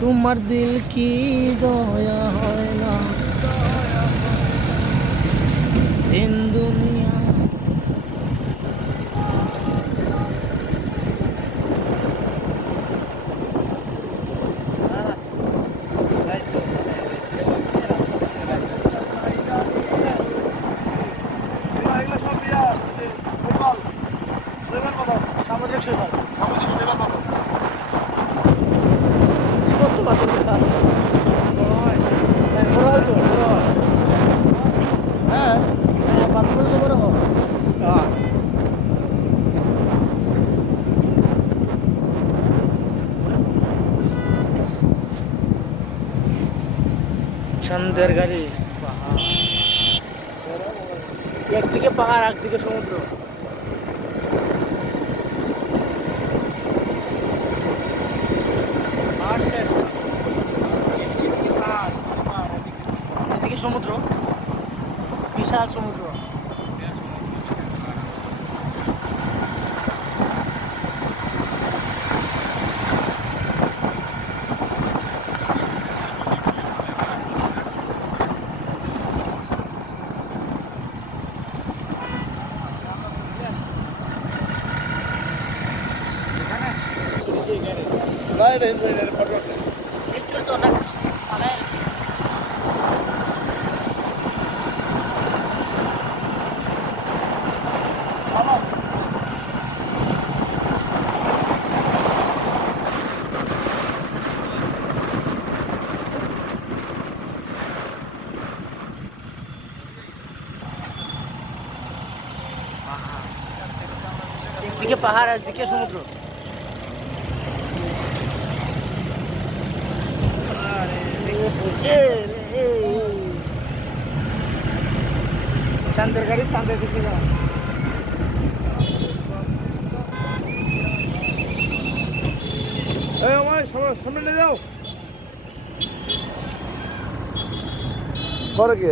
তোমার দিল কি দয়া হয় না দিন দুনিয়া। সামুদ্রিক শৈবাল, সামুদ্রিক শৈবাল পাথর। জীবন্ত পাথর বড় হয়, বড় হয় তো বড় হয়। হ্যাঁ হ্যাঁ, পাথরগুলো তো বড় হয়। চাঁদের গাড়ি, পাহাড়, একদিকে পাহাড় একদিকে সমুদ্র। এদিকে সমুদ্র, বিশাল সমুদ্র। একদিকে পাহাড় একদিকে সমুদ্র। চাঁদের গাড়ি চাঁদের দিকে যাও। সামনে নিয়ে যাও পরে কি